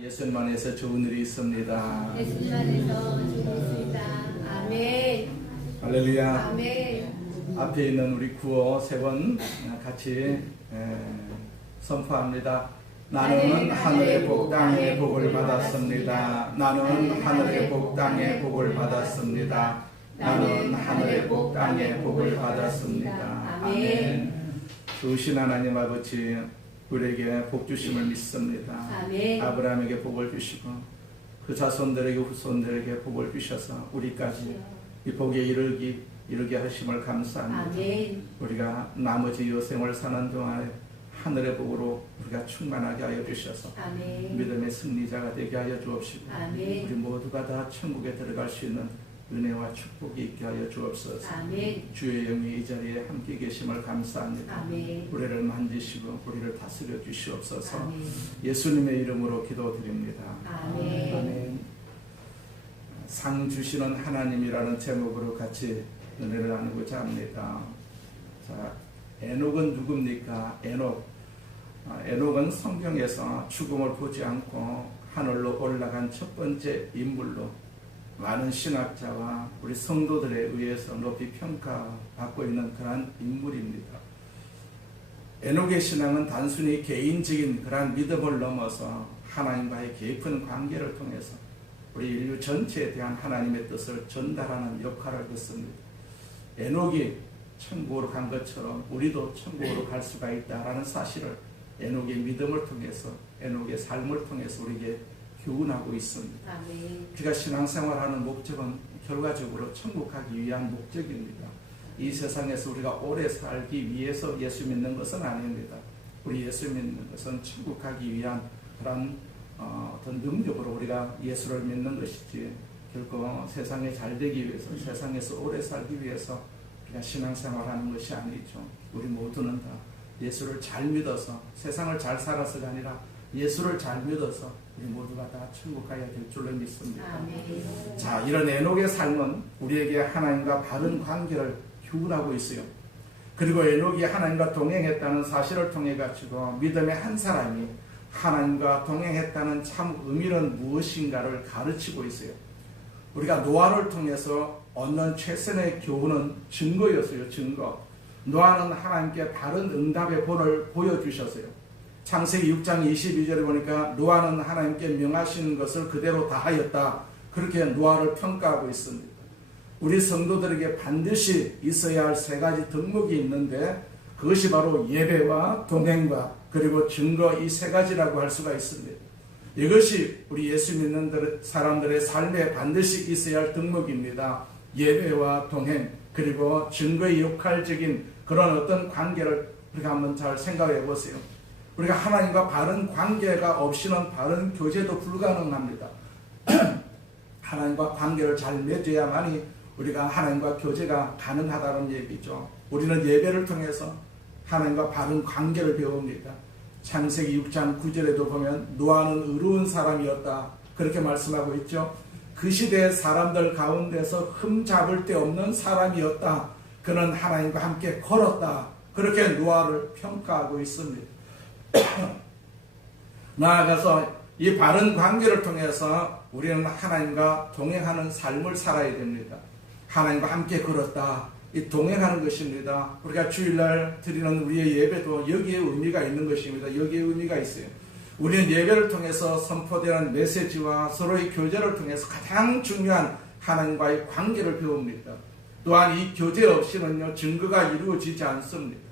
예수님 안에서 좋은 일이 있습니다. 예수님 안에서 좋은 일이 있습니다. 아멘. 할렐루야. 아멘. 앞에 있는 우리 구호 세 번 같이 선포합니다. 나는 하늘의 복 땅의 복을 받았습니다. 나는 하늘의 복 땅의 복을 받았습니다. 나는 하늘의 복 땅의 복을 받았습니다. 아멘. 주신 하나님 아버지, 우리에게 복 주심을 믿습니다. 아멘. 아브라함에게 복을 주시고 그 자손들에게 후손들에게 복을 주셔서 우리까지 이 복에 이르게 하심을 감사합니다. 아멘. 우리가 나머지 여생을 사는 동안에 하늘의 복으로 우리가 충만하게 하여 주셔서 아멘. 믿음의 승리자가 되게 하여 주옵시고 아멘. 우리 모두가 다 천국에 들어갈 수 있는 은혜와 축복이 있게 하여 주옵소서. 아멘. 주의 영이 이 자리에 함께 계심을 감사합니다. 아멘. 우리를 만지시고 우리를 다스려 주시옵소서. 아멘. 예수님의 이름으로 기도드립니다. 아멘. 아멘. 상 주시는 하나님이라는 제목으로 같이 은혜를 나누고자 합니다. 자, 에녹은 누굽니까? 에녹은 성경에서 죽음을 보지 않고 하늘로 올라간 첫 번째 인물로 많은 신학자와 우리 성도들에 의해서 높이 평가받고 있는 그러한 인물입니다. 에녹의 신앙은 단순히 개인적인 그러한 믿음을 넘어서 하나님과의 깊은 관계를 통해서 우리 인류 전체에 대한 하나님의 뜻을 전달하는 역할을 했습니다. 에녹이 천국으로 간 것처럼 우리도 천국으로 갈 수가 있다라는 사실을 에녹의 믿음을 통해서, 에녹의 삶을 통해서 우리에게 교훈하고 있습니다. 아멘. 우리가 신앙생활하는 목적은 결과적으로 천국 가기 위한 목적입니다. 이 세상에서 우리가 오래 살기 위해서 예수 믿는 것은 아닙니다. 우리 예수 믿는 것은 천국 가기 위한 그런 어떤 능력으로 우리가 예수를 믿는 것이지 결코 세상에 잘 되기 위해서, 세상에서 오래 살기 위해서 우리가 신앙생활하는 것이 아니죠. 우리 모두는 다 예수를 잘 믿어서 세상을 잘 살아서가 아니라 예수를 잘 믿어서 우리 모두가 다 천국 가야 될 줄로 믿습니다. 아멘. 자, 이런 에녹의 삶은 우리에게 하나님과 바른 관계를 교훈하고 있어요. 그리고 에녹이 하나님과 동행했다는 사실을 통해 가지고 믿음의 한 사람이 하나님과 동행했다는 참 의미는 무엇인가를 가르치고 있어요. 우리가 노아를 통해서 얻는 최선의 교훈은 증거였어요. 증거. 노아는 하나님께 바른 응답의 본을 보여주셨어요. 창세기 6장 22절에 보니까 노아는 하나님께 명하시는 것을 그대로 다하였다. 그렇게 노아를 평가하고 있습니다. 우리 성도들에게 반드시 있어야 할 세 가지 덕목이 있는데 그것이 바로 예배와 동행과 그리고 증거, 이 세 가지라고 할 수가 있습니다. 이것이 우리 예수 믿는 사람들의 삶에 반드시 있어야 할 덕목입니다. 예배와 동행 그리고 증거의 역할적인 그런 어떤 관계를 우리가 한번 잘 생각해 보세요. 우리가 하나님과 바른 관계가 없이는 바른 교제도 불가능합니다. 하나님과 관계를 잘 맺어야만이 우리가 하나님과 교제가 가능하다는 얘기죠. 우리는 예배를 통해서 하나님과 바른 관계를 배웁니다. 창세기 6장 9절에도 보면 노아는 의로운 사람이었다. 그렇게 말씀하고 있죠. 그 시대의 사람들 가운데서 흠잡을 데 없는 사람이었다. 그는 하나님과 함께 걸었다. 그렇게 노아를 평가하고 있습니다. 나아가서 이 바른 관계를 통해서 우리는 하나님과 동행하는 삶을 살아야 됩니다. 하나님과 함께 걸었다. 이 동행하는 것입니다. 우리가 주일날 드리는 우리의 예배도 여기에 의미가 있는 것입니다. 여기에 의미가 있어요. 우리는 예배를 통해서 선포되는 메시지와 서로의 교제를 통해서 가장 중요한 하나님과의 관계를 배웁니다. 또한 이 교제 없이는요, 증거가 이루어지지 않습니다.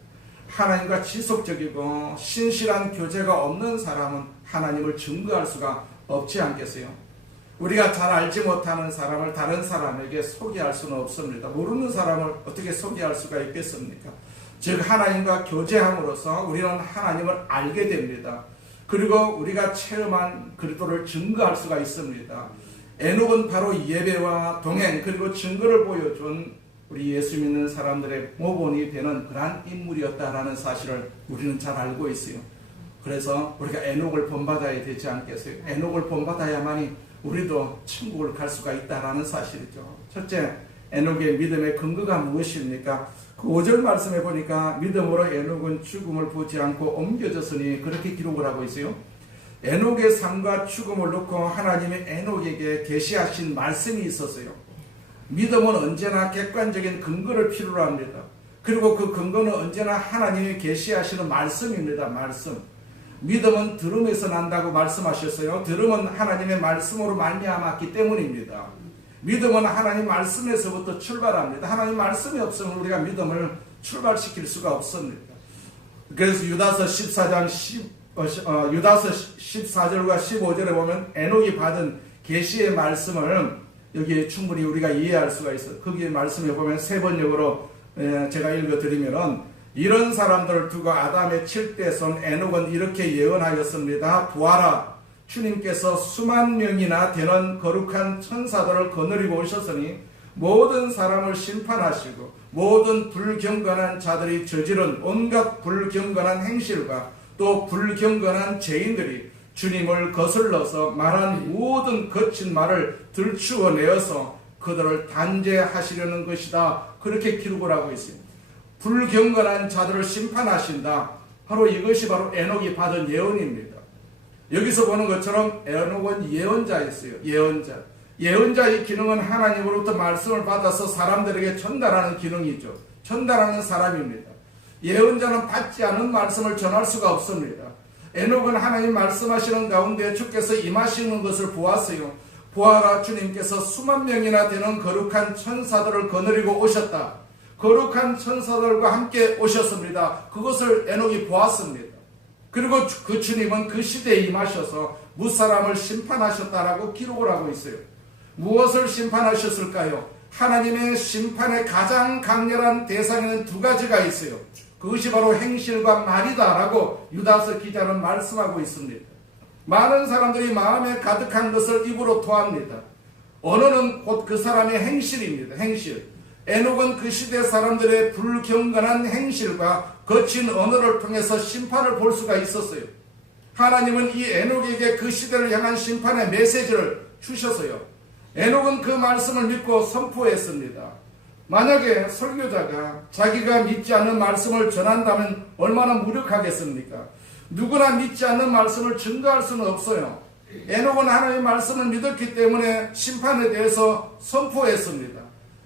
하나님과 지속적이고 신실한 교제가 없는 사람은 하나님을 증거할 수가 없지 않겠어요? 우리가 잘 알지 못하는 사람을 다른 사람에게 소개할 수는 없습니다. 모르는 사람을 어떻게 소개할 수가 있겠습니까? 즉 하나님과 교제함으로써 우리는 하나님을 알게 됩니다. 그리고 우리가 체험한 그리스도를 증거할 수가 있습니다. 에녹은 바로 예배와 동행 그리고 증거를 보여준 우리 예수 믿는 사람들의 모본이 되는 그러한 인물이었다라는 사실을 우리는 잘 알고 있어요. 그래서 우리가 에녹을 본받아야 되지 않겠어요? 에녹을 본받아야만이 우리도 천국을 갈 수가 있다라는 사실이죠. 첫째, 에녹의 믿음의 근거가 무엇입니까? 그 5절 말씀에 보니까 믿음으로 에녹은 죽음을 보지 않고 옮겨졌으니 그렇게 기록을 하고 있어요. 에녹의 삶과 죽음을 놓고 하나님이 에녹에게 계시하신 말씀이 있었어요. 믿음은 언제나 객관적인 근거를 필요로 합니다. 그리고 그 근거는 언제나 하나님이 계시하시는 말씀입니다. 말씀. 믿음은 들음에서 난다고 말씀하셨어요. 들음은 하나님의 말씀으로 말미암았기 때문입니다. 믿음은 하나님 말씀에서부터 출발합니다. 하나님 말씀이 없으면 우리가 믿음을 출발시킬 수가 없습니다. 그래서 유다서 14장 유다서 14절과 15절에 보면 에녹이 받은 계시의 말씀을 여기에 충분히 우리가 이해할 수가 있어요. 거기에 말씀에 보면 세 번역으로 제가 읽어드리면은 이런 사람들을 두고 아담의 7대 손 에녹은 이렇게 예언하였습니다. 보아라, 주님께서 수만 명이나 되는 거룩한 천사들을 거느리고 오셨으니 모든 사람을 심판하시고 모든 불경건한 자들이 저지른 온갖 불경건한 행실과 또 불경건한 죄인들이 주님을 거슬러서 말한 모든 거친 말을 들추어내어서 그들을 단죄하시려는 것이다. 그렇게 기록을 하고 있습니다. 불경건한 자들을 심판하신다. 바로 이것이 바로 에녹이 받은 예언입니다. 여기서 보는 것처럼 에녹은 예언자였어요. 예언자. 예언자의 기능은 하나님으로부터 말씀을 받아서 사람들에게 전달하는 기능이죠. 전달하는 사람입니다. 예언자는 받지 않은 말씀을 전할 수가 없습니다. 에녹은 하나님 말씀하시는 가운데 주께서 임하시는 것을 보았어요. 보아라, 주님께서 수만 명이나 되는 거룩한 천사들을 거느리고 오셨다. 거룩한 천사들과 함께 오셨습니다. 그것을 에녹이 보았습니다. 그리고 그 주님은 그 시대에 임하셔서 무사람을 심판하셨다라고 기록을 하고 있어요. 무엇을 심판하셨을까요? 하나님의 심판의 가장 강렬한 대상에는 두 가지가 있어요. 그것이 바로 행실과 말이다라고 유다서 기자는 말씀하고 있습니다. 많은 사람들이 마음에 가득한 것을 입으로 토합니다. 언어는 곧 그 사람의 행실입니다. 행실. 에녹은 그 시대 사람들의 불경건한 행실과 거친 언어를 통해서 심판을 볼 수가 있었어요. 하나님은 이 에녹에게 그 시대를 향한 심판의 메시지를 주셨어요. 에녹은 그 말씀을 믿고 선포했습니다. 만약에 설교자가 자기가 믿지 않는 말씀을 전한다면 얼마나 무력하겠습니까? 누구나 믿지 않는 말씀을 증거할 수는 없어요. 에녹은 하나님의 말씀을 믿었기 때문에 심판에 대해서 선포했습니다.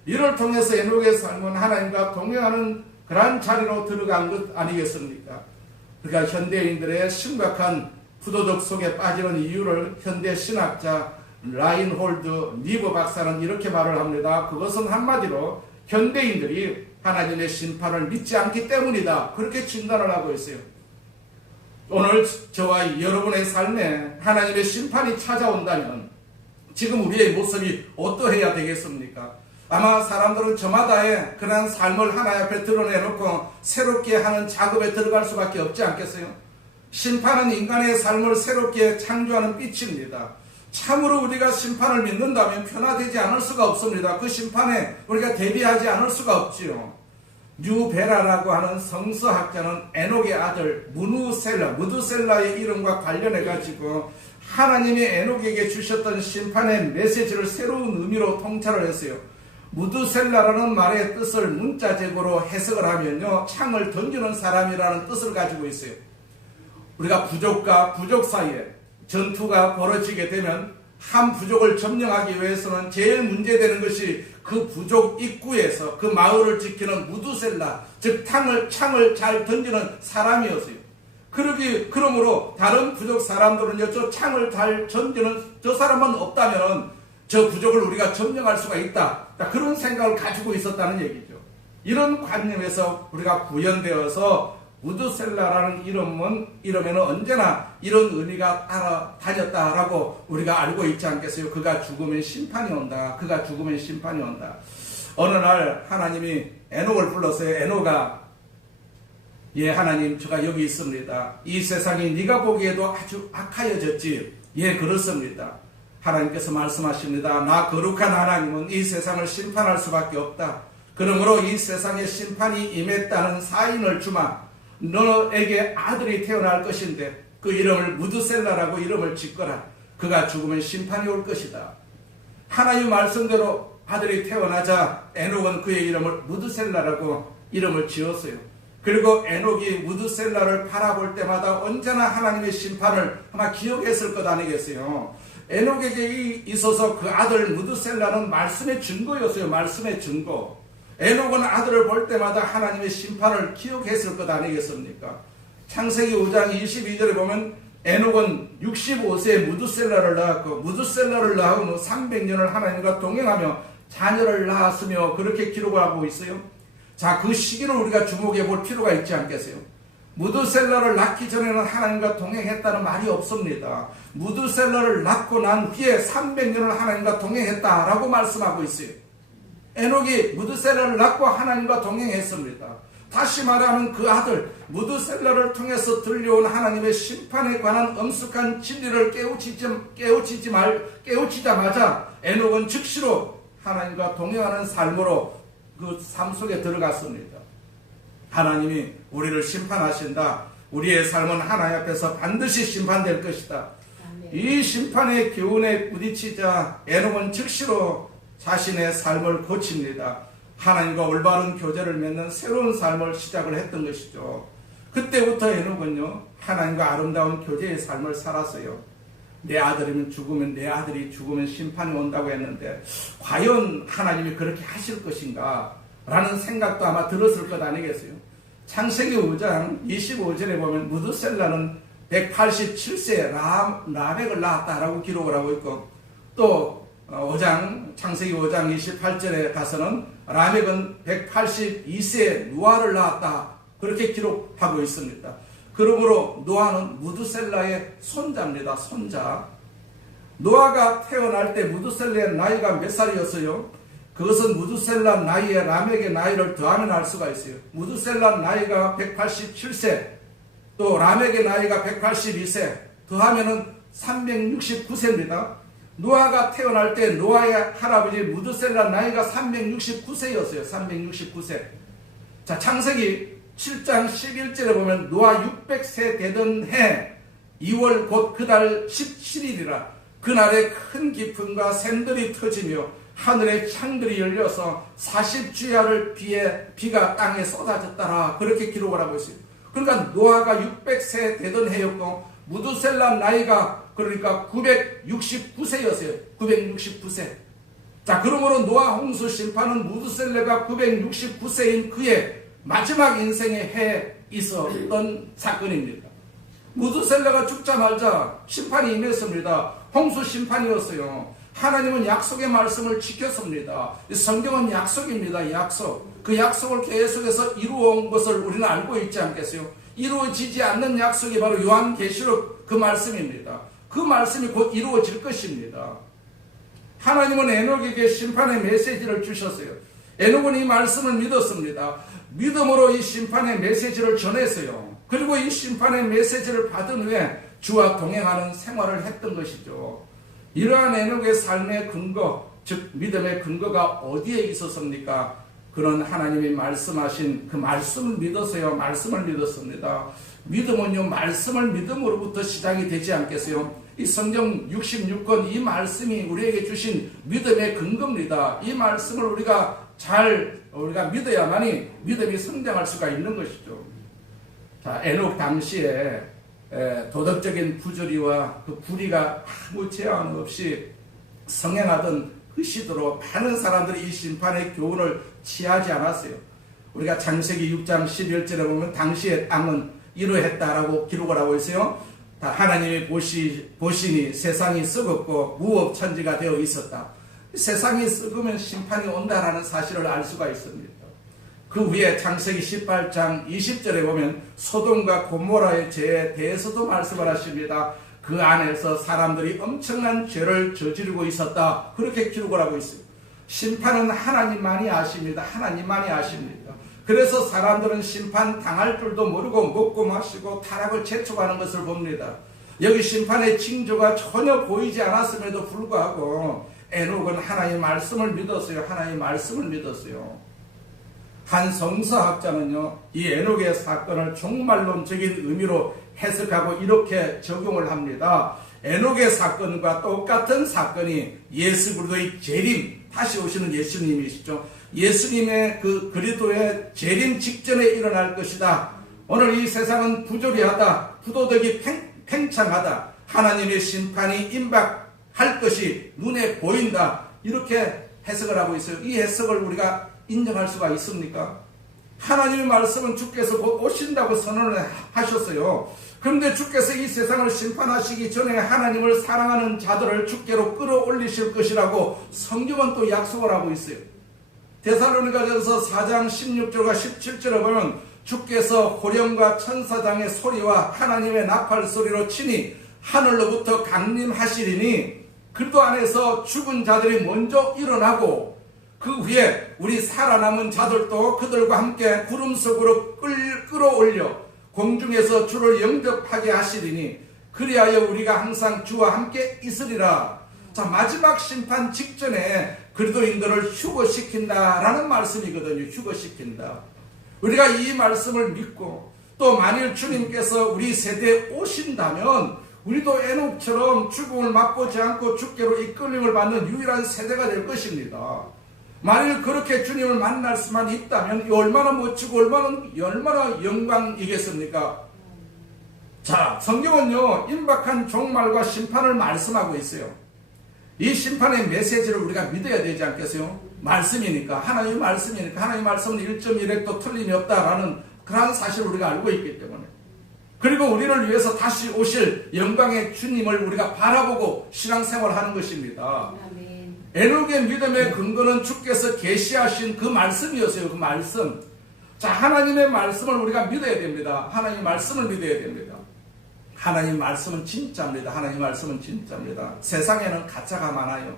이를 통해서 에녹의 삶은 하나님과 동행하는 그러한 자리로 들어간 것 아니겠습니까? 그러니까 현대인들의 심각한 부도덕 속에 빠지는 이유를 현대 신학자 라인홀드 니버 박사는 이렇게 말을 합니다. 그것은 한마디로 현대인들이 하나님의 심판을 믿지 않기 때문이다. 그렇게 진단을 하고 있어요. 오늘 저와 여러분의 삶에 하나님의 심판이 찾아온다면 지금 우리의 모습이 어떠해야 되겠습니까? 아마 사람들은 저마다의 그런 삶을 하나님 앞에 드러내놓고 새롭게 하는 작업에 들어갈 수밖에 없지 않겠어요? 심판은 인간의 삶을 새롭게 창조하는 빛입니다. 참으로 우리가 심판을 믿는다면 변화되지 않을 수가 없습니다. 그 심판에 우리가 대비하지 않을 수가 없지요. 뉴베라라고 하는 성서학자는 에녹의 아들 무두셀라의 이름과 관련해가지고 하나님이 에녹에게 주셨던 심판의 메시지를 새로운 의미로 통찰을 했어요. 무두셀라라는 말의 뜻을 문자적으로 해석을 하면요, 창을 던지는 사람이라는 뜻을 가지고 있어요. 우리가 부족과 부족 사이에 전투가 벌어지게 되면 한 부족을 점령하기 위해서는 제일 문제되는 것이 그 부족 입구에서 그 마을을 지키는 무두셀라, 즉 창을 잘 던지는 사람이었어요. 그러므로 다른 부족 사람들은요, 저 창을 잘 던지는 저 사람은 없다면 저 부족을 우리가 점령할 수가 있다. 그런 생각을 가지고 있었다는 얘기죠. 이런 관념에서 우리가 구현되어서 무두셀라라는 이름에는 언제나 이런 의미가 따라다녔다라고 우리가 알고 있지 않겠어요? 그가 죽으면 심판이 온다. 그가 죽으면 심판이 온다. 어느 날 하나님이 에녹을 불렀어요. 에녹아, 예, 하나님, 제가 여기 있습니다. 이 세상이 네가 보기에도 아주 악하여졌지. 예, 그렇습니다. 하나님께서 말씀하십니다. 나 거룩한 하나님은 이 세상을 심판할 수밖에 없다. 그러므로 이 세상에 심판이 임했다는 사인을 주마. 너에게 아들이 태어날 것인데 그 이름을 무두셀라라고 이름을 짓거라. 그가 죽으면 심판이 올 것이다. 하나님 말씀대로 아들이 태어나자 에녹은 그의 이름을 무두셀라라고 이름을 지었어요. 그리고 에녹이 무드셀라를 바라볼 때마다 언제나 하나님의 심판을 아마 기억했을 것 아니겠어요. 에녹에게 있어서 그 아들 무드셀라는 말씀의 증거였어요. 말씀의 증거. 에녹은 아들을 볼 때마다 하나님의 심판을 기억했을 것 아니겠습니까? 창세기 5장 22절에 보면 에녹은 65세에 무드셀라를 낳았고 무드셀라를 낳은 후 300년을 하나님과 동행하며 자녀를 낳았으며 그렇게 기록을 하고 있어요. 자, 그 시기를 우리가 주목해 볼 필요가 있지 않겠어요? 무드셀라를 낳기 전에는 하나님과 동행했다는 말이 없습니다. 무드셀라를 낳고 난 후에 300년을 하나님과 동행했다라고 말씀하고 있어요. 에녹이 무드셀라를 낳고 하나님과 동행했습니다. 다시 말하면 그 아들 무드셀라를 통해서 들려온 하나님의 심판에 관한 엄숙한 진리를 깨우치자마자 에녹은 즉시로 하나님과 동행하는 삶으로 그 삶 속에 들어갔습니다. 하나님이 우리를 심판하신다. 우리의 삶은 하나님 앞에서 반드시 심판될 것이다. 이 심판의 교훈에 부딪히자 에녹은 즉시로 자신의 삶을 고칩니다. 하나님과 올바른 교제를 맺는 새로운 삶을 시작을 했던 것이죠. 그때부터 에녹은요, 하나님과 아름다운 교제의 삶을 살았어요. 내 아들이면 죽으면, 내 아들이 죽으면 심판이 온다고 했는데 과연 하나님이 그렇게 하실 것인가 라는 생각도 아마 들었을 것 아니겠어요. 창세기 5장 25절에 보면 무드셀라는 187세에 라멕을 낳았다라고 기록을 하고 있고, 또 창세기 5장 28절에 가서는 라멕은 182세에 노아를 낳았다 그렇게 기록하고 있습니다. 그러므로 노아는 무드셀라의 손자입니다. 손자. 노아가 태어날 때 무드셀라의 나이가 몇 살이었어요? 그것은 무드셀라 나이에 라멕의 나이를 더하면 알 수가 있어요. 무드셀라 나이가 187세, 또 라멕의 나이가 182세, 더하면은 369세입니다. 노아가 태어날 때 노아의 할아버지 무드셀라 나이가 369세였어요. 369세. 자, 창세기 7장 11절에 보면 노아 600세 되던 해 2월 곧 그달 17일이라 그날에 큰 기쁨과 샘들이 터지며 하늘의 창들이 열려서 40주야를 비가 땅에 쏟아졌더라 그렇게 기록을 하고 있어요. 그러니까 노아가 600세 되던 해였고 무드셀라 나이가 그러니까 969세였어요. 969세. 자, 그러므로 노아 홍수 심판은 무드셀라가 969세인 그의 마지막 인생의 해에 있었던 사건입니다. 무드셀라가 죽자마자 심판이 임했습니다. 홍수 심판이었어요. 하나님은 약속의 말씀을 지켰습니다. 성경은 약속입니다. 약속. 그 약속을 계속해서 이루어온 것을 우리는 알고 있지 않겠어요? 이루어지지 않는 약속이 바로 요한계시록 그 말씀입니다. 그 말씀이 곧 이루어질 것입니다. 하나님은 에녹에게 심판의 메시지를 주셨어요. 에녹은 이 말씀을 믿었습니다. 믿음으로 이 심판의 메시지를 전했어요. 그리고 이 심판의 메시지를 받은 후에 주와 동행하는 생활을 했던 것이죠. 이러한 에녹의 삶의 근거, 즉 믿음의 근거가 어디에 있었습니까? 그는 하나님이 말씀하신 그 말씀을 믿었어요. 말씀을 믿었습니다. 믿음은요, 말씀을 믿음으로부터 시작이 되지 않겠어요? 이 성경 66권 이 말씀이 우리에게 주신 믿음의 근거입니다. 이 말씀을 우리가 믿어야만이 믿음이 성장할 수가 있는 것이죠. 자, 에녹 당시에 도덕적인 부조리와 그 불의가 아무 제한 없이 성행하던 그 시대로 많은 사람들이 이 심판의 교훈을 취하지 않았어요. 우리가 창세기 6장 11절에 보면 당시의 땅은 이러했다라고 기록을 하고 있어요. 하나님이 보시니 세상이 썩었고 무업천지가 되어 있었다. 세상이 썩으면 심판이 온다라는 사실을 알 수가 있습니다. 그 위에 창세기 18장 20절에 보면 소돔과 고모라의 죄에 대해서도 말씀을 하십니다. 그 안에서 사람들이 엄청난 죄를 저지르고 있었다. 그렇게 기록을 하고 있어요. 심판은 하나님만이 아십니다. 하나님만이 아십니다. 그래서 사람들은 심판 당할 줄도 모르고 먹고 마시고 타락을 재촉하는 것을 봅니다. 여기 심판의 징조가 전혀 보이지 않았음에도 불구하고 에녹은 하나님의 말씀을 믿었어요. 하나님의 말씀을 믿었어요. 한 성서학자는요, 이 에녹의 사건을 종말론적인 의미로 해석하고 이렇게 적용을 합니다. 에녹의 사건과 똑같은 사건이 예수 그리스도의 재림, 다시 오시는 예수님이시죠. 예수님의 그 그리스도의 재림 직전에 일어날 것이다. 오늘 이 세상은 부조리하다, 부도덕이 팽창하다, 하나님의 심판이 임박할 것이 눈에 보인다. 이렇게 해석을 하고 있어요. 이 해석을 우리가 인정할 수가 있습니까? 하나님의 말씀은 주께서 곧 오신다고 선언을 하셨어요. 그런데 주께서 이 세상을 심판하시기 전에 하나님을 사랑하는 자들을 주께로 끌어올리실 것이라고 성경은 또 약속을 하고 있어요. 데살로니가전서 4장 16절과 17절에 보면 주께서 호령과 천사장의 소리와 하나님의 나팔 소리로 치니 하늘로부터 강림하시리니 그리스도 안에서 죽은 자들이 먼저 일어나고 그 후에 우리 살아남은 자들도 그들과 함께 구름 속으로 끌어올려 공중에서 주를 영접하게 하시리니 그리하여 우리가 항상 주와 함께 있으리라. 자, 마지막 심판 직전에 그리스도인들을 휴거시킨다라는 말씀이거든요. 휴거시킨다. 우리가 이 말씀을 믿고 또 만일 주님께서 우리 세대에 오신다면 우리도 에녹처럼 죽음을 맛보지 않고 주께로 이끌림을 받는 유일한 세대가 될 것입니다. 만일 그렇게 주님을 만날 수만 있다면 얼마나 멋지고 얼마나 영광이겠습니까? 자, 성경은요 임박한 종말과 심판을 말씀하고 있어요. 이 심판의 메시지를 우리가 믿어야 되지 않겠어요? 말씀이니까, 하나님의 말씀이니까, 하나님의 말씀은 1.1획도 틀림이 없다라는 그러한 사실을 우리가 알고 있기 때문에, 그리고 우리를 위해서 다시 오실 영광의 주님을 우리가 바라보고 신앙생활하는 것입니다. 아멘. 에녹의 믿음의 근거는 주께서 계시하신 그 말씀이었어요. 그 말씀. 자, 하나님의 말씀을 우리가 믿어야 됩니다. 하나님의 말씀을 믿어야 됩니다. 하나님 말씀은 진짜입니다. 하나님 말씀은 진짜입니다. 세상에는 가짜가 많아요.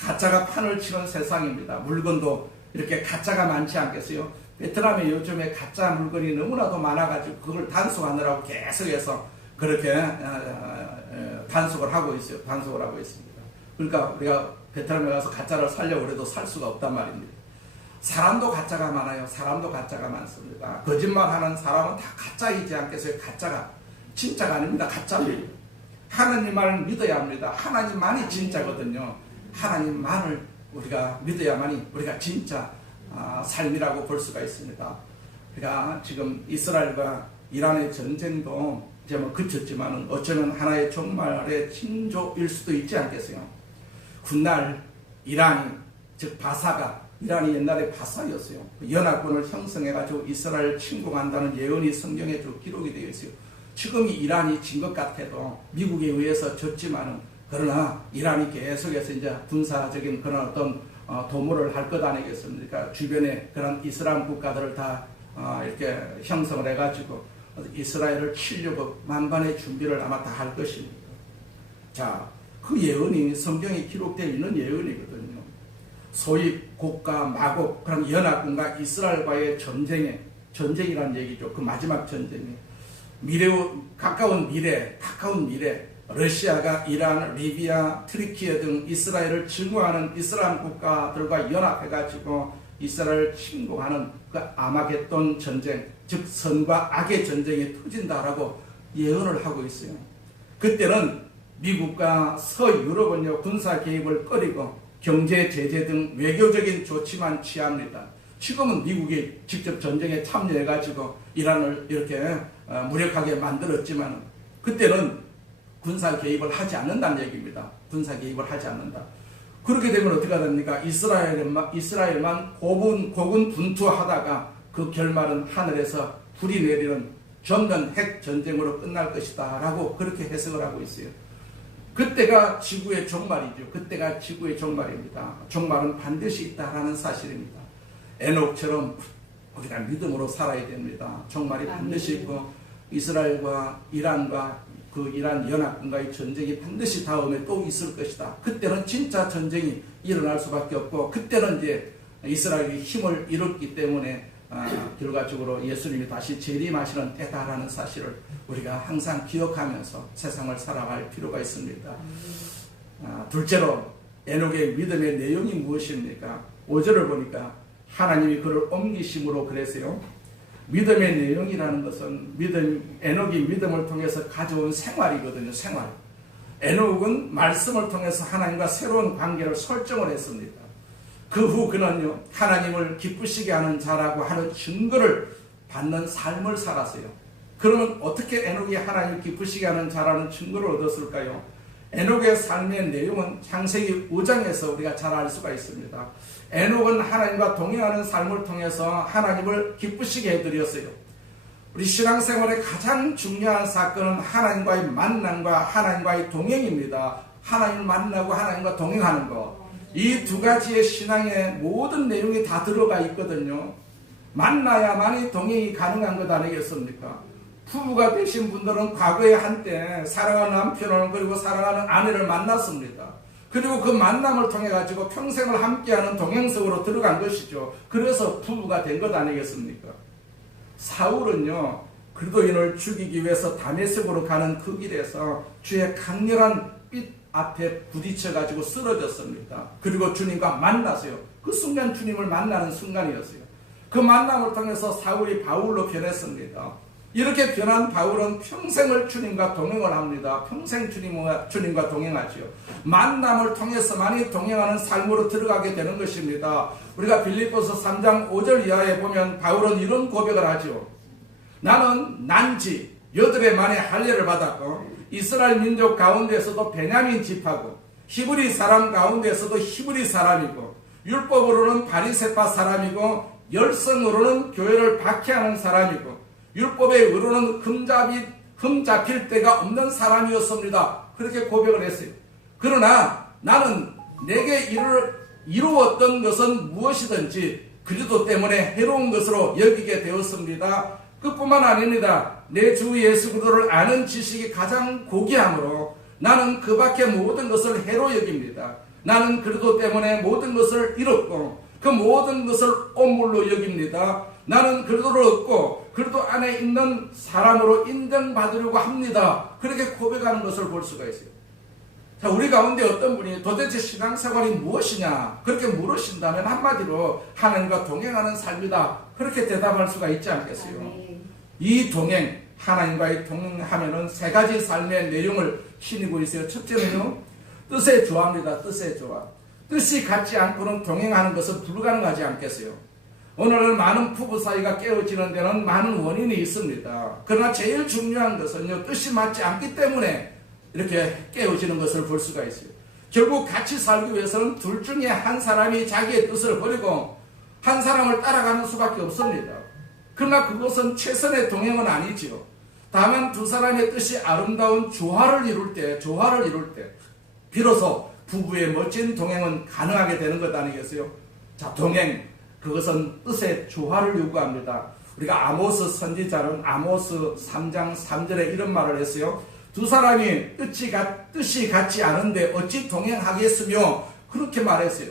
가짜가 판을 치는 세상입니다. 물건도 이렇게 가짜가 많지 않겠어요? 베트남에 요즘에 가짜 물건이 너무나도 많아가지고 그걸 단속하느라고 계속해서 그렇게 단속을 하고 있어요. 단속을 하고 있습니다. 그러니까 우리가 베트남에 가서 가짜를 사려고 해도 살 수가 없단 말입니다. 사람도 가짜가 많아요. 사람도 가짜가 많습니다. 거짓말하는 사람은 다 가짜이지 않겠어요? 가짜가. 진짜가 아닙니다. 가짜입니다. 하나님만을 믿어야 합니다. 하나님만이 진짜거든요. 하나님만을 우리가 믿어야만이 우리가 진짜 삶이라고 볼 수가 있습니다. 그러니까 지금 이스라엘과 이란의 전쟁도 이제 뭐 그쳤지만 어쩌면 하나의 종말의 징조일 수도 있지 않겠어요. 훗날 이란이, 즉 바사가, 이란이 옛날에 바사였어요. 연합군을 형성해가지고 이스라엘을 침공한다는 예언이 성경에 쭉 기록이 되어 있어요. 지금 이란이 진 것 같아도 미국에 의해서 졌지만은, 그러나 이란이 계속해서 이제 군사적인 그런 어떤 도모를 할 것 아니겠습니까? 주변에 그런 이슬람 국가들을 다 이렇게 형성을 해가지고 이스라엘을 치려고 만반의 준비를 아마 다 할 것입니다. 자, 그 예언이 성경에 기록되어 있는 예언이거든요. 소위 고가 마곡, 그런 연합군과 이스라엘과의 전쟁이라는 얘기죠. 그 마지막 전쟁이. 가까운 미래, 러시아가 이란, 리비아, 트리키에 등 이스라엘을 증오하는 이슬람 국가들과 연합해가지고 이스라엘을 침공하는 그 아마겟돈 전쟁, 즉 선과 악의 전쟁이 터진다라고 예언을 하고 있어요. 그때는 미국과 서유럽은요 군사 개입을 꺼리고 경제 제재 등 외교적인 조치만 취합니다. 지금은 미국이 직접 전쟁에 참여해가지고 이란을 이렇게 무력하게 만들었지만, 그때는 군사 개입을 하지 않는다는 얘기입니다. 군사 개입을 하지 않는다. 그렇게 되면 어떻게 됩니까? 이스라엘만 고군 분투하다가 그 결말은 하늘에서 불이 내리는 전면 핵 전쟁으로 끝날 것이다 라고 그렇게 해석을 하고 있어요. 그때가 지구의 종말이죠. 그때가 지구의 종말입니다. 종말은 반드시 있다라는 사실입니다. 에녹처럼 우리가 믿음으로 살아야 됩니다. 종말이 반드시 있고, 이스라엘과 이란과 그 이란 연합군과의 전쟁이 반드시 다음에 또 있을 것이다. 그때는 진짜 전쟁이 일어날 수밖에 없고, 그때는 이제 이스라엘이 힘을 잃었기 때문에 결과적으로 예수님이 다시 재림하시는 때다라는 사실을 우리가 항상 기억하면서 세상을 살아갈 필요가 있습니다. 둘째로 에녹의 믿음의 내용이 무엇입니까? 5절을 보니까 하나님이 그를 옮기심으로 그랬어요. 믿음의 내용이라는 것은 에녹이 믿음을 통해서 가져온 생활이거든요. 에녹은 말씀을 통해서 하나님과 새로운 관계를 설정을 했습니다. 그 후 그는요, 하나님을 기쁘시게 하는 자라고 하는 증거를 받는 삶을 살았어요. 그러면 어떻게 에녹이 하나님을 기쁘시게 하는 자라는 증거를 얻었을까요? 에녹의 삶의 내용은 창세기 5장에서 우리가 잘 알 수가 있습니다. 에녹은 하나님과 동행하는 삶을 통해서 하나님을 기쁘시게 해드렸어요. 우리 신앙생활의 가장 중요한 사건은 하나님과의 만남과 하나님과의 동행입니다. 하나님을 만나고 하나님과 동행하는 것. 이 두 가지의 신앙의 모든 내용이 다 들어가 있거든요. 만나야만이 동행이 가능한 것 아니겠습니까? 부부가 되신 분들은 과거에 한때 사랑하는 남편을 그리고 사랑하는 아내를 만났습니다. 그리고 그 만남을 통해 가지고 평생을 함께하는 동행석으로 들어간 것이죠. 그래서 부부가 된 것 아니겠습니까? 사울은요, 그리스도인을 죽이기 위해서 다메섹으로 가는 그 길에서 주의 강렬한 빛 앞에 부딪혀 가지고 쓰러졌습니다. 그리고 주님과 만났어요. 그 순간 주님을 만나는 순간이었어요. 그 만남을 통해서 사울이 바울로 변했습니다. 이렇게 변한 바울은 평생을 주님과 동행을 합니다. 평생 주님과 동행하지요. 만남을 통해서만이 동행하는 삶으로 들어가게 되는 것입니다. 우리가 빌립보서 3장 5절 이하에 보면 바울은 이런 고백을 하죠. 나는 난지 여덟에 만에 할례를 받았고 이스라엘 민족 가운데서도 베냐민 집하고 히브리 사람 가운데서도 히브리 사람이고 율법으로는 바리새파 사람이고 열성으로는 교회를 박해하는 사람이고 율법의 의로는 흠 잡힐 데가 없는 사람이었습니다. 그렇게 고백을 했어요. 그러나 나는 내게 이루었던 것은 무엇이든지 그리스도 때문에 해로운 것으로 여기게 되었습니다. 그뿐만 아닙니다. 내 주 예수 그리스도를 아는 지식이 가장 고귀하므로 나는 그 밖의 모든 것을 해로 여깁니다. 나는 그리스도 때문에 모든 것을 잃었고 그 모든 것을 온물로 여깁니다. 나는 그리스도를 얻고 그리스도 안에 있는 사람으로 인정받으려고 합니다. 그렇게 고백하는 것을 볼 수가 있어요. 자, 우리 가운데 어떤 분이 도대체 신앙생활이 무엇이냐 그렇게 물으신다면 한마디로 하나님과 동행하는 삶이다 그렇게 대답할 수가 있지 않겠어요? 이 동행, 하나님과의 동행하면은 세 가지 삶의 내용을 지니고 있어요. 첫째는요, 뜻의 조화입니다. 뜻의 조화. 뜻이 같지 않고는 동행하는 것은 불가능하지 않겠어요? 오늘날 많은 부부 사이가 깨어지는 데는 많은 원인이 있습니다. 그러나 제일 중요한 것은요, 뜻이 맞지 않기 때문에 이렇게 깨어지는 것을 볼 수가 있어요. 결국 같이 살기 위해서는 둘 중에 한 사람이 자기의 뜻을 버리고 한 사람을 따라가는 수밖에 없습니다. 그러나 그것은 최선의 동행은 아니지요. 다만 두 사람의 뜻이 아름다운 조화를 이룰 때 비로소 부부의 멋진 동행은 가능하게 되는 것 아니겠어요? 자, 동행, 그것은 뜻의 조화를 요구합니다. 우리가 아모스 선지자는 아모스 3장 3절에 이런 말을 했어요. 두 사람이 뜻이 같지 않은데 어찌 동행하겠으며 그렇게 말했어요.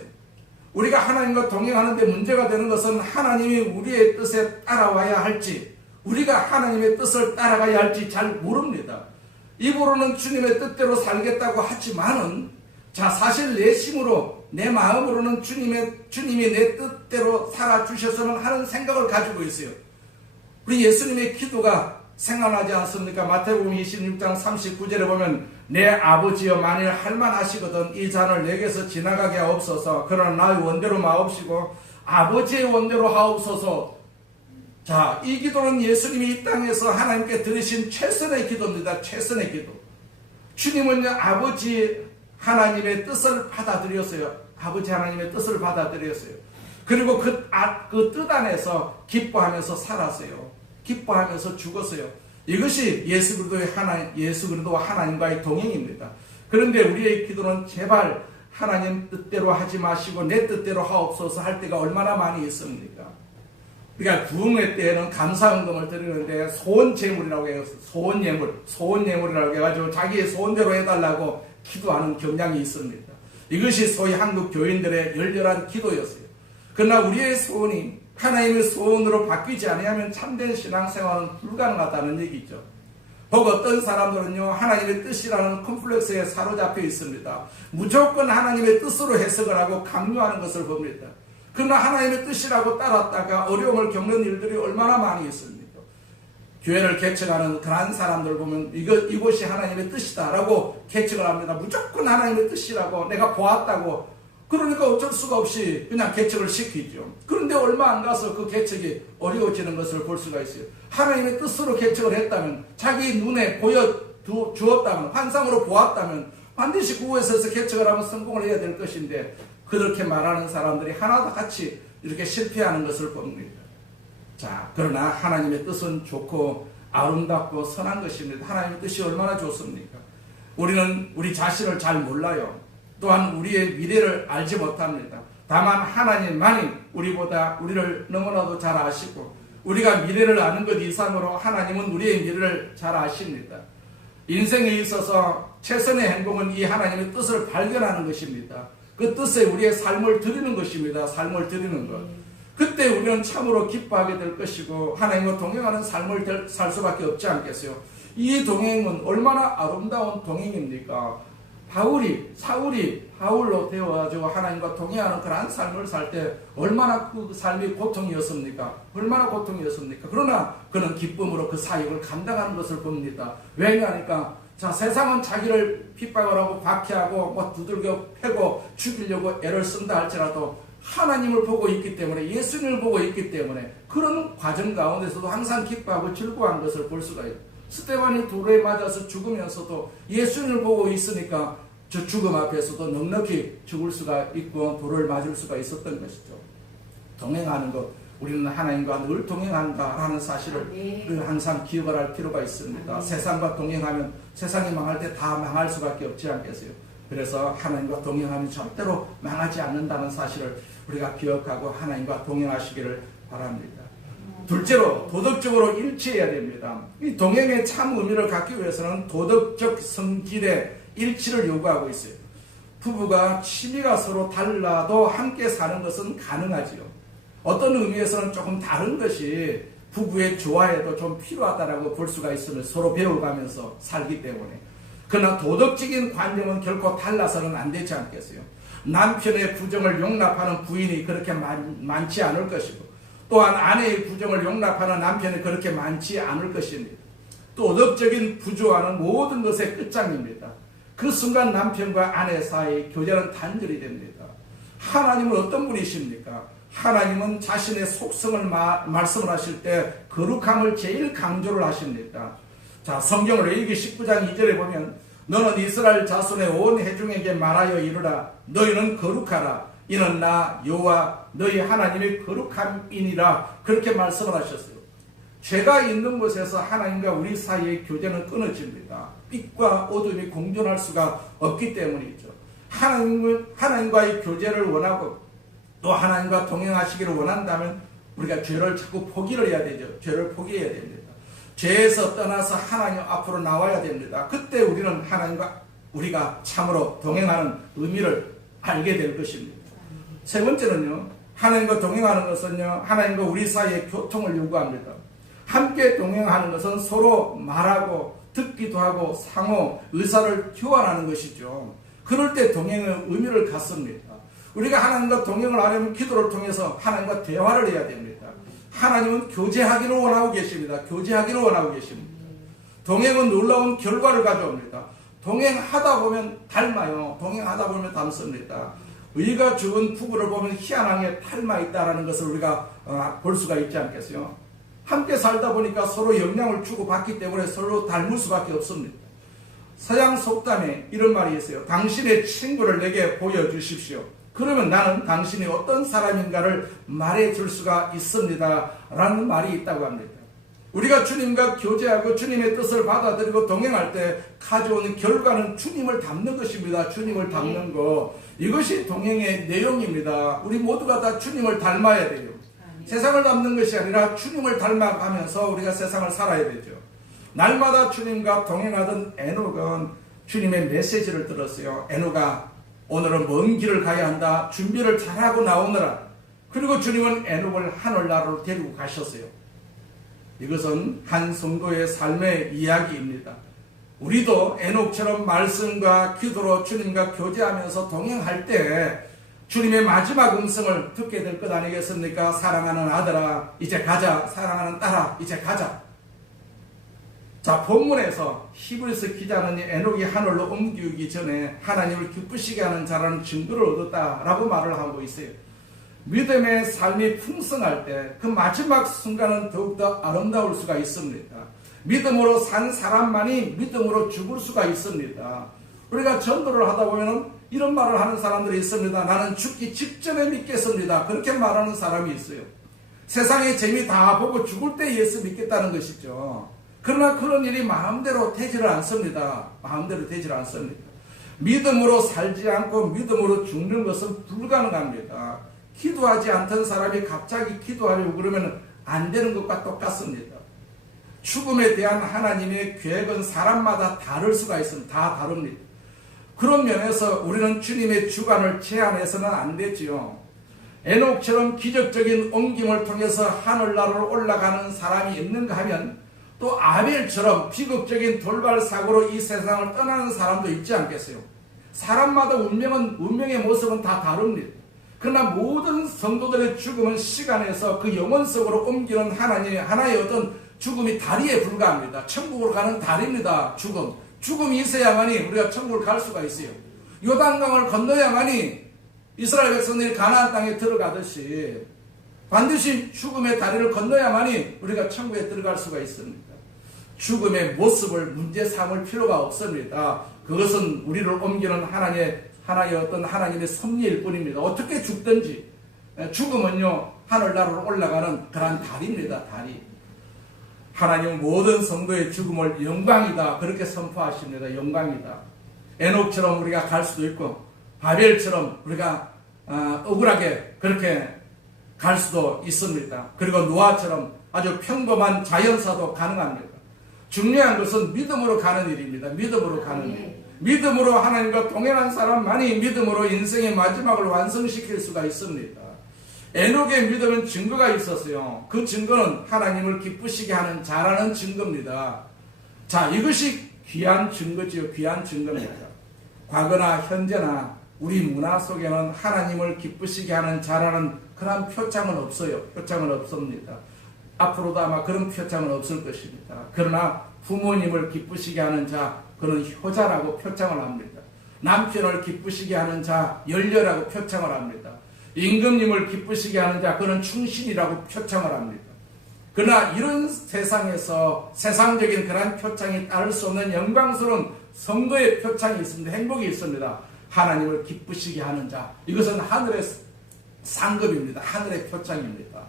우리가 하나님과 동행하는데 문제가 되는 것은 하나님이 우리의 뜻에 따라와야 할지 우리가 하나님의 뜻을 따라가야 할지 잘 모릅니다. 입으로는 주님의 뜻대로 살겠다고 하지만은 자, 사실 내심으로 내 마음으로는 주님이 내 뜻대로 살아주셨으면 하는 생각을 가지고 있어요. 우리 예수님의 기도가 생각나지 않습니까? 마태복음 26장 39절에 보면 내 아버지여 만일 할만하시거든 이 잔을 내게서 지나가게 하옵소서. 그러나 나의 원대로 마옵시고 아버지의 원대로 하옵소서. 자, 이 기도는 예수님이 이 땅에서 하나님께 드리신 최선의 기도입니다. 최선의 기도. 주님은요, 아버지 하나님의 뜻을 받아들였어요. 아버지 하나님의 뜻을 받아들였어요. 그리고 그 뜻 안에서 기뻐하면서 살았어요. 기뻐하면서 죽었어요. 이것이 예수 그리스도와 하나님과의 동행입니다. 그런데 우리의 기도는 제발 하나님 뜻대로 하지 마시고 내 뜻대로 하옵소서 할 때가 얼마나 많이 있습니까? 우리가 부흥회 때에는 감사헌금을 드리는데 소원제물이라고 해요. 소원예물이라고 해가지고 자기의 소원대로 해달라고 기도하는 경향이 있습니다. 이것이 소위 한국 교인들의 열렬한 기도였어요. 그러나 우리의 소원이 하나님의 소원으로 바뀌지 아니하면 참된 신앙생활은 불가능하다는 얘기죠. 혹 어떤 사람들은요, 하나님의 뜻이라는 컴플렉스에 사로잡혀 있습니다. 무조건 하나님의 뜻으로 해석을 하고 강요하는 것을 봅니다. 그러나 하나님의 뜻이라고 따랐다가 어려움을 겪는 일들이 얼마나 많이 있습니까? 교회를 개척하는 그러한 사람들 보면 이곳이 하나님의 뜻이다라고 개척을 합니다. 무조건 하나님의 뜻이라고 내가 보았다고. 그러니까 어쩔 수가 없이 그냥 개척을 시키죠. 그런데 얼마 안 가서 그 개척이 어려워지는 것을 볼 수가 있어요. 하나님의 뜻으로 개척을 했다면, 자기 눈에 보여주었다면, 환상으로 보았다면 반드시 그곳에서 개척을 하면 성공을 해야 될 것인데, 그렇게 말하는 사람들이 하나도 같이 이렇게 실패하는 것을 봅니다. 자, 그러나 하나님의 뜻은 좋고 아름답고 선한 것입니다. 하나님의 뜻이 얼마나 좋습니까? 우리는 우리 자신을 잘 몰라요. 또한 우리의 미래를 알지 못합니다. 다만 하나님만이 우리를 너무나도 잘 아시고, 우리가 미래를 아는 것 이상으로 하나님은 우리의 미래를 잘 아십니다. 인생에 있어서 최선의 행복은 이 하나님의 뜻을 발견하는 것입니다. 그 뜻에 우리의 삶을 드리는 것입니다. 삶을 드리는 것. 그때 우리는 참으로 기뻐하게 될 것이고, 하나님과 동행하는 삶을 살 수밖에 없지 않겠어요. 이 동행은 얼마나 아름다운 동행입니까? 사울이 바울로 되어가지고 하나님과 동행하는 그러한 삶을 살 때 얼마나 그 삶이 고통이었습니까? 얼마나 고통이었습니까? 그러나 그는 기쁨으로 그 사역을 감당하는 것을 봅니다. 왜냐하니까 세상은 자기를 핍박을 하고 박해하고 두들겨 패고 죽이려고 애를 쓴다 할지라도 하나님을 보고 있기 때문에, 예수님을 보고 있기 때문에 그런 과정 가운데서도 항상 기뻐하고 즐거워하는 것을 볼 수가 있어요. 스데반이 돌에 맞아서 죽으면서도 예수님을 보고 있으니까 저 죽음 앞에서도 넉넉히 죽을 수가 있고 돌을 맞을 수가 있었던 것이죠. 동행하는 것, 우리는 하나님과 늘 동행한다라는 사실을 우리가 항상 기억을 할 필요가 있습니다. 세상과 동행하면 세상이 망할 때 다 망할 수밖에 없지 않겠어요. 그래서 하나님과 동행하면 절대로 망하지 않는다는 사실을 우리가 기억하고 하나님과 동행하시기를 바랍니다. 둘째로, 도덕적으로 일치해야 됩니다. 이 동행의 참 의미를 갖기 위해서는 도덕적 성질의 일치를 요구하고 있어요. 부부가 취미가 서로 달라도 함께 사는 것은 가능하지요. 어떤 의미에서는 조금 다른 것이 부부의 조화에도 좀 필요하다고 볼 수가 있으면 서로 배워가면서 살기 때문에. 그러나 도덕적인 관념은 결코 달라서는 안 되지 않겠어요. 남편의 부정을 용납하는 부인이 그렇게 많지 않을 것이고, 또한 아내의 부정을 용납하는 남편이 그렇게 많지 않을 것입니다. 도덕적인 부조화는 모든 것의 끝장입니다. 그 순간 남편과 아내 사이 교제는 단절이 됩니다. 하나님은 어떤 분이십니까? 하나님은 자신의 속성을 말씀을 하실 때 거룩함을 제일 강조를 하십니다. 자, 성경을 레위기 19장 2절에 보면, 너는 이스라엘 자손의 온 회중에게 말하여 이르라. 너희는 거룩하라. 이는 나 여호와 너희 하나님의 거룩함이니라. 그렇게 말씀을 하셨어요. 죄가 있는 곳에서 하나님과 우리 사이의 교제는 끊어집니다. 빛과 어둠이 공존할 수가 없기 때문이죠. 하나님과의 교제를 원하고 또 하나님과 동행하시기를 원한다면 우리가 죄를 자꾸 포기를 해야 되죠. 죄를 포기해야 됩니다. 죄에서 떠나서 하나님 앞으로 나와야 됩니다. 그때 우리는 하나님과 우리가 참으로 동행하는 의미를 알게 될 것입니다. 세 번째는요, 하나님과 동행하는 것은요, 하나님과 우리 사이의 교통을 요구합니다. 함께 동행하는 것은 서로 말하고 듣기도 하고 상호 의사를 교환하는 것이죠. 그럴 때 동행의 의미를 갖습니다. 우리가 하나님과 동행을 하려면 기도를 통해서 하나님과 대화를 해야 됩니다. 하나님은 교제하기를 원하고 계십니다. 교제하기를 원하고 계십니다. 동행은 놀라운 결과를 가져옵니다. 동행하다 보면 닮아요. 동행하다 보면 닮습니다. 의가 죽은 부부를 보면 희한하게 닮아 있다는 것을 우리가 볼 수가 있지 않겠어요? 함께 살다 보니까 서로 영향을 주고받기 때문에 서로 닮을 수밖에 없습니다. 서양 속담에 이런 말이 있어요. 당신의 친구를 내게 보여주십시오. 그러면 나는 당신이 어떤 사람인가를 말해줄 수가 있습니다. 라는 말이 있다고 합니다. 우리가 주님과 교제하고 주님의 뜻을 받아들이고 동행할 때 가져오는 결과는 주님을 닮는 것입니다. 주님을 닮는 것. 이것이 동행의 내용입니다. 우리 모두가 다 주님을 닮아야 돼요. 세상을 닮는 것이 아니라 주님을 닮아가면서 우리가 세상을 살아야 되죠. 날마다 주님과 동행하던 에녹은 주님의 메시지를 들었어요. 에녹아, 오늘은 먼 길을 가야 한다. 준비를 잘하고 나오느라. 그리고 주님은 에녹을 하늘나라로 데리고 가셨어요. 이것은 한 성도의 삶의 이야기입니다. 우리도 에녹처럼 말씀과 기도로 주님과 교제하면서 동행할 때 주님의 마지막 음성을 듣게 될 것 아니겠습니까? 사랑하는 아들아, 이제 가자. 사랑하는 딸아, 이제 가자. 자, 본문에서 히브리서 기자는 에녹이 하늘로 옮기기 전에 하나님을 기쁘시게 하는 자라는 증거를 얻었다라고 말을 하고 있어요. 믿음의 삶이 풍성할 때 그 마지막 순간은 더욱더 아름다울 수가 있습니다. 믿음으로 산 사람만이 믿음으로 죽을 수가 있습니다. 우리가 전도를 하다 보면 이런 말을 하는 사람들이 있습니다. 나는 죽기 직전에 믿겠습니다. 그렇게 말하는 사람이 있어요. 세상의 재미 다 보고 죽을 때 예수 믿겠다는 것이죠. 그러나 그런 일이 마음대로 되지를 않습니다. 마음대로 되지를 않습니다. 믿음으로 살지 않고 믿음으로 죽는 것은 불가능합니다. 기도하지 않던 사람이 갑자기 기도하려고 그러면 안 되는 것과 똑같습니다. 죽음에 대한 하나님의 계획은 사람마다 다를 수가 있습니다. 다 다릅니다. 그런 면에서 우리는 주님의 주관을 제한해서는 안 되지요. 에녹처럼 기적적인 옮김을 통해서 하늘나라로 올라가는 사람이 있는가 하면 또 아벨처럼 비극적인 돌발 사고로 이 세상을 떠나는 사람도 있지 않겠어요? 사람마다 운명의 모습은 다 다릅니다. 그러나 모든 성도들의 죽음은 시간에서 그 영원 속으로 옮기는 하나의 어떤 죽음이 다리에 불과합니다. 천국으로 가는 다리입니다. 죽음이 있어야만이 우리가 천국을 갈 수가 있어요. 요단강을 건너야만이 이스라엘 백성들이 가나안 땅에 들어가듯이 반드시 죽음의 다리를 건너야만이 우리가 천국에 들어갈 수가 있습니다. 죽음의 모습을 문제 삼을 필요가 없습니다. 그것은 우리를 옮기는 하나의 어떤 하나님의 섭리일 뿐입니다. 어떻게 죽든지 죽음은요 하늘나라로 올라가는 그런 다리입니다. 다리. 하나님 모든 성도의 죽음을 영광이다 그렇게 선포하십니다. 영광이다. 에녹처럼 우리가 갈 수도 있고 바벨처럼 우리가 억울하게 그렇게 갈 수도 있습니다. 그리고 노아처럼 아주 평범한 자연사도 가능합니다. 중요한 것은 믿음으로 가는 일입니다. 믿음으로 가는 일. 믿음으로 하나님과 동행한 사람만이 믿음으로 인생의 마지막을 완성시킬 수가 있습니다. 에녹의 믿음은 증거가 있었어요. 그 증거는 하나님을 기쁘시게 하는 자라는 증거입니다. 자, 이것이 귀한 증거지요. 귀한 증거입니다. 과거나 현재나 우리 문화 속에는 하나님을 기쁘시게 하는 자라는 그런 표창은 없어요. 표창은 없습니다. 앞으로도 아마 그런 표창은 없을 것입니다. 그러나 부모님을 기쁘시게 하는 자, 그는 효자라고 표창을 합니다. 남편을 기쁘시게 하는 자, 열렬하고 표창을 합니다. 임금님을 기쁘시게 하는 자, 그는 충신이라고 표창을 합니다. 그러나 이런 세상에서 세상적인 그런 표창이 따를 수 없는 영광스러운 성도의 표창이 있습니다. 행복이 있습니다. 하나님을 기쁘시게 하는 자, 이것은 하늘의 상급입니다. 하늘의 표창입니다.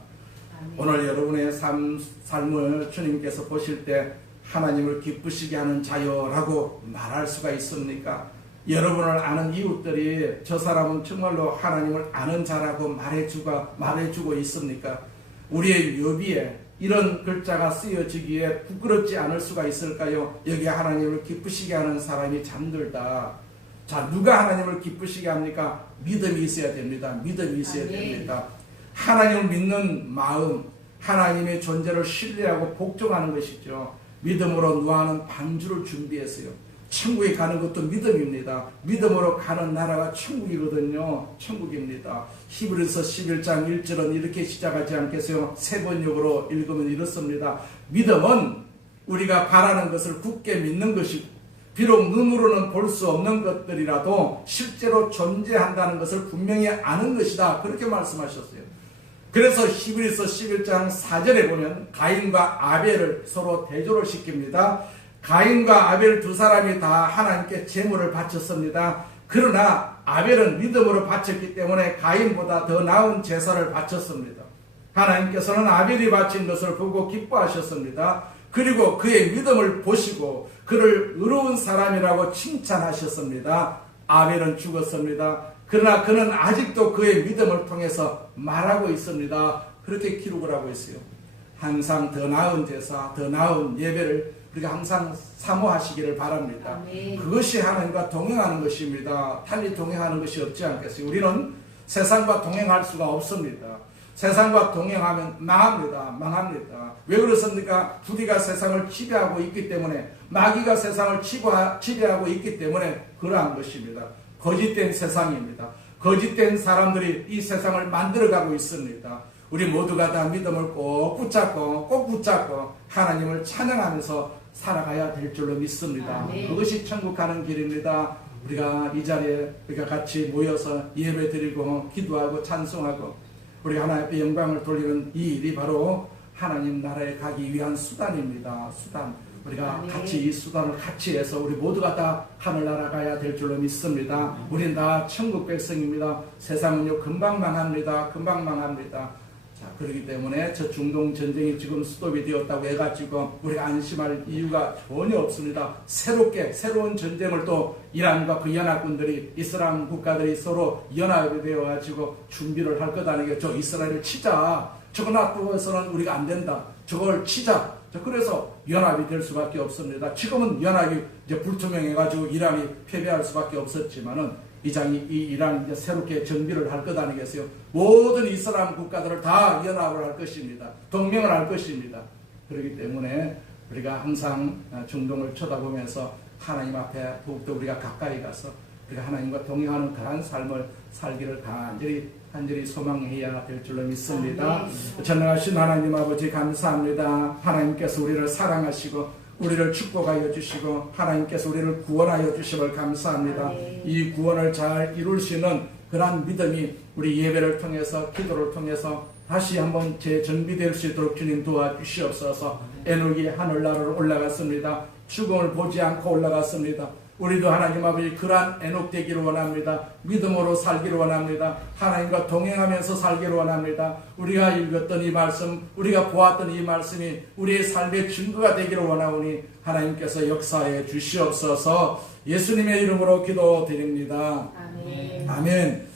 오늘 여러분의 삶을 주님께서 보실 때 하나님을 기쁘시게 하는 자요라고 말할 수가 있습니까? 여러분을 아는 이웃들이 저 사람은 정말로 하나님을 아는 자라고 말해주고 있습니까? 우리의 여비에 이런 글자가 쓰여지기에 부끄럽지 않을 수가 있을까요? 여기 하나님을 기쁘시게 하는 사람이 잠들다. 자, 누가 하나님을 기쁘시게 합니까? 믿음이 있어야 됩니다. 믿음이 있어야 됩니다. 하나님을 믿는 마음, 하나님의 존재를 신뢰하고 복종하는 것이죠. 믿음으로 노아는 방주를 준비했어요. 천국에 가는 것도 믿음입니다. 믿음으로 가는 나라가 천국이거든요. 천국입니다. 히브리서 11장 1절은 이렇게 시작하지 않겠어요? 세 번역으로 읽으면 이렇습니다. 믿음은 우리가 바라는 것을 굳게 믿는 것이고 비록 눈으로는 볼 수 없는 것들이라도 실제로 존재한다는 것을 분명히 아는 것이다. 그렇게 말씀하셨어요. 그래서 히브리서 11장 4절에 보면 가인과 아벨을 서로 대조를 시킵니다. 가인과 아벨 두 사람이 다 하나님께 제물을 바쳤습니다. 그러나 아벨은 믿음으로 바쳤기 때문에 가인보다 더 나은 제사를 바쳤습니다. 하나님께서는 아벨이 바친 것을 보고 기뻐하셨습니다. 그리고 그의 믿음을 보시고 그를 의로운 사람이라고 칭찬하셨습니다. 아벨은 죽었습니다. 그러나 그는 아직도 그의 믿음을 통해서 말하고 있습니다. 그렇게 기록을 하고 있어요. 항상 더 나은 제사, 더 나은 예배를 우리가 항상 사모하시기를 바랍니다. 아멘. 그것이 하나님과 동행하는 것입니다. 달리 동행하는 것이 없지 않겠어요? 우리는 세상과 동행할 수가 없습니다. 세상과 동행하면 망합니다. 왜 그렇습니까? 부디가 세상을 지배하고 있기 때문에, 마귀가 세상을 지배하고 있기 때문에 그러한 것입니다. 거짓된 세상입니다. 거짓된 사람들이 이 세상을 만들어가고 있습니다. 우리 모두가 다 믿음을 꼭 붙잡고 하나님을 찬양하면서 살아가야 될 줄로 믿습니다. 아멘. 그것이 천국 가는 길입니다. 우리가 이 자리에 우리가 같이 모여서 예배 드리고 기도하고 찬송하고 우리 하나님의 영광을 돌리는 이 일이 바로 하나님 나라에 가기 위한 수단입니다. 수단. 우리가 아멘. 같이 이 수단을 같이 해서 우리 모두가 다 하늘나라 가야 될 줄로 믿습니다. 우린 다 천국 백성입니다. 세상은요 금방 망합니다. 금방 망합니다. 자, 그렇기 때문에 저 중동 전쟁이 지금 스톱이 되었다고 해가지고 우리가 안심할 이유가 전혀 없습니다. 새로운 전쟁을 또 이란과 그 연합군들이 이슬람 국가들이 서로 연합이 되어가지고 준비를 할 거다는 저 이스라엘을 치자. 저거 놔두고서는 우리가 안 된다. 저걸 치자. 그래서 연합이 될 수밖에 없습니다. 지금은 연합이 이제 불투명해가지고 이란이 패배할 수밖에 없었지만은 이 이란이 이제 새롭게 정비를 할 것 아니겠어요? 모든 이슬람 국가들을 다 연합을 할 것입니다. 동맹을 할 것입니다. 그렇기 때문에 우리가 항상 중동을 쳐다보면서 하나님 앞에 더욱더 우리가 가까이 가서 우리가 하나님과 동행하는 그런 삶을 살기를 간절히 소망해야 될 줄로 믿습니다. 전능하신 하나님 아버지 감사합니다. 하나님께서 우리를 사랑하시고 우리를 축복하여 주시고 하나님께서 우리를 구원하여 주심을 감사합니다. 이 구원을 잘 이룰 수 있는 그러한 믿음이 우리 예배를 통해서 기도를 통해서 다시 한번 재정비될 수 있도록 주님 도와주시옵소서. 에녹이 하늘나라로 올라갔습니다. 죽음을 보지 않고 올라갔습니다. 우리도 하나님 아버지 그러한 에녹 되기를 원합니다. 믿음으로 살기를 원합니다. 하나님과 동행하면서 살기를 원합니다. 우리가 읽었던 이 말씀, 우리가 보았던 이 말씀이 우리의 삶의 증거가 되기를 원하오니 하나님께서 역사해 주시옵소서. 예수님의 이름으로 기도드립니다. 아멘. 아멘.